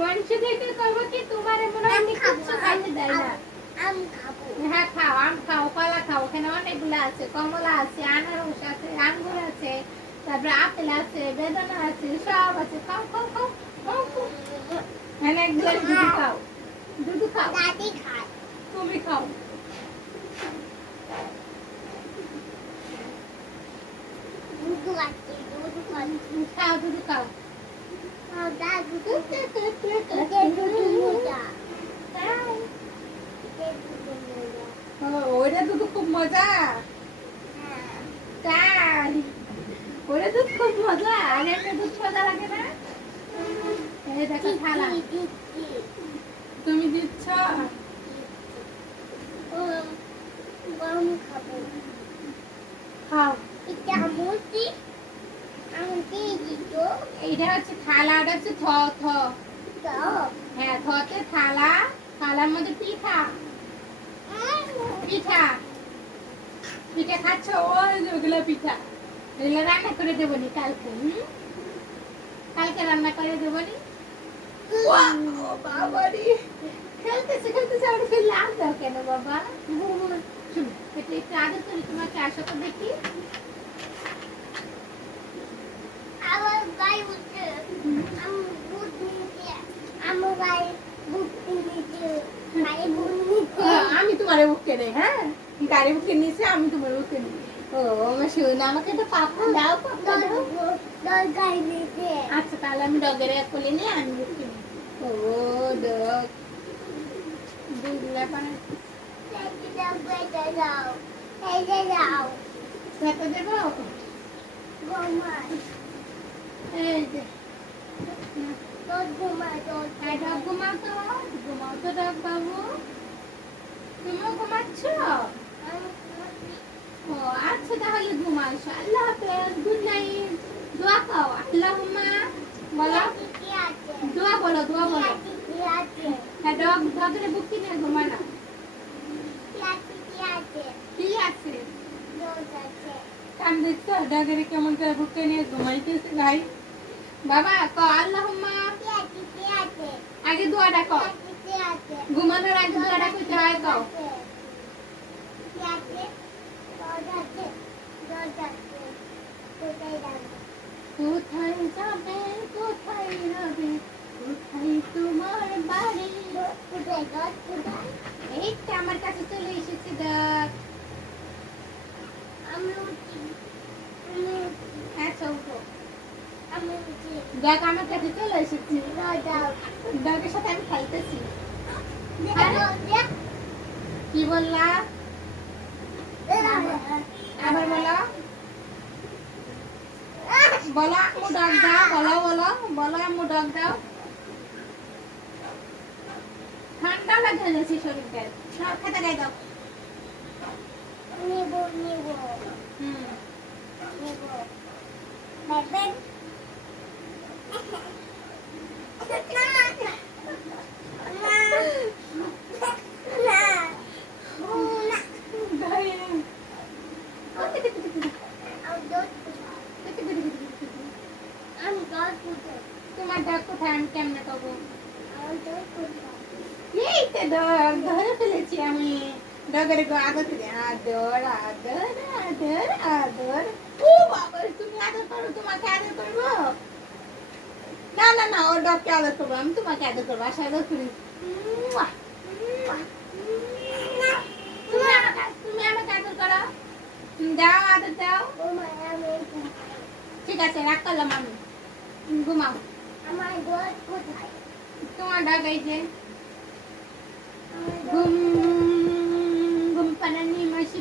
মাংস দেখে করবো কি তোমার মনে হয় কিচ্ছু খাইতে দেয় না। আম খাবো। হ্যাঁ খাও, আম খাও, কলা খাও, ওখানে অনেকগুলো আছে, কমলা আছে, আনারস আছে, আঙ্গুর আছে, তারপরে আপেল আছে, বেদানা আছে, সব আছে, খাও খাও খাও খাও খাও। হ্যাঁ এক গ্লাস দুধ খাও, দুধ খাও, দাদি খায়। তুমি খাও। দুধ খাচ্ছে, দুধ খাচ্ছে। খাও দুধ খাও। খাও, দাদু দুধ। এটা দুধ মজা। এটা দুধ মজা। ওইটা দুধ খুব মজা। হ্যাঁ। তাই ওইটা দুধ খুব মজা, আর একটা দুধ মজা লাগে না। এই দেখো থালা, দিচ্ছি। তুমি দিচ্ছ। গরম খাবো। খাও। এটা মুড়ি। আমাকে দিত। এইটা হচ্ছে থালা, ওটা হচ্ছে থ থ। তো হ্যাঁ থতে থালা, থালার মধ্যে পিঠা, পিঠা পিঠা খাচ্ছ। ওই যে ওগুলো পিঠা, এগুলো রান্না করে দেবো নি কালকে। কালকে রান্না করে দেবো নি। বাবারি খেলতেছে খেলতেছে, আর ফির লাভ দাও কেন বাবা? শুনো একটু একটু আদর করি তোমাকে, আসো তো দেখি। আবার গায়ে উঠছে। আমি দুধ নিতে। আমার গায়ে দুধ নিতে। গায়ে দুধ নিতে। আমি তোমার বুকে নেই, হ্যাঁ গাড়ি বুকে নিয়েছে, আমি তোমার বুকে নিই। ও আমার শোনা, আমাকে তো পাপা দাও, পাপা দাও। দর গায়ে নিতে। আচ্ছা তাহলে আমি ডগের এক কোলে নিয়ে আমি বুকে নিই। ও ডগ দুধলা পানা বেটা যাও। এই যাও। খেতে দেবো। ঘুমাই। এই যে তোর ঘুমাই তোর। এই ডগ ঘুমাও তো, ঘুমাও তো ডগ বাবু। তুমিও ঘুমাচ্ছ? ও আচ্ছা তাহলে ঘুমাও। আল্লাহ হাফেজ, গুড নাইট। দোয়া খাও, আল্লাহুম্মা বলো, কি আছে? দোয়া বলো, দোয়া বলো। কি আছে? হ্যাঁ ডগ ডগের বুকে নিয়ে ঘুমায় না। কি আছে? কি আছে? কি আছে? রোজ আছে। কান দেখছো ডগের কেমন করে বুকে নিয়ে ঘুমাইতেছে ভাই। বাবা ক আল্লাহুম্মা, কি আছে? কি আছে? আগে দোয়াটা কি কও। আছে? কি আছে? ঘুমানোর আগে দোয়াটা কইতে হয় কও। কি আছে? রোজ আছে। রোজ আছে। কোথায় যাবে? কোথায় যাবে, কোথায় রবে, কোথায় তোমার বাড়ি? কোথায় রোজ কোথায়? এই তো আমার কাছে চলে এসেছে ডগ। আমি উঠি। আচ্ছা উঠো। আমি উঠি। ডগ আমার কাছে চলে এসেছে। রোজ যাও। ডগের সাথে আমি খেলতেছি। দেখ। কি বললা? আবার বলো, বলো আম্মু ডগ দাও, বলো বলো বলো আম্মু ডগ দাও। ঠান্ডা লাগে যাচ্ছে শরীরটা। সব খেতে গায়ে দাও। নেবো নেবো হুম নেবো। বাবা তোমার ডগ কোথায়, আমি কেমনে পাবো? এই তো ডগ ধরে ফেলেছি আমি। ডগের আদর করি, আদর আদর আদর আদর। ও বাবা তুমি আদর করো, তোমাকে আদর করবো? না না না, ও ডগকে আদর করবো, আমি তোমাকে আদর করবো। আসা আদর করি। মুয়া, মুয়া, মুয়া। তুমি আমাকে আদর করো। দাও আদর দাও। ঠিক আছে রাগ করলাম আমি। ঘুমাও। আমার দোষ কোথায়? তোমার ডগ এই যে ঘুম ঘুম পানানি মাসি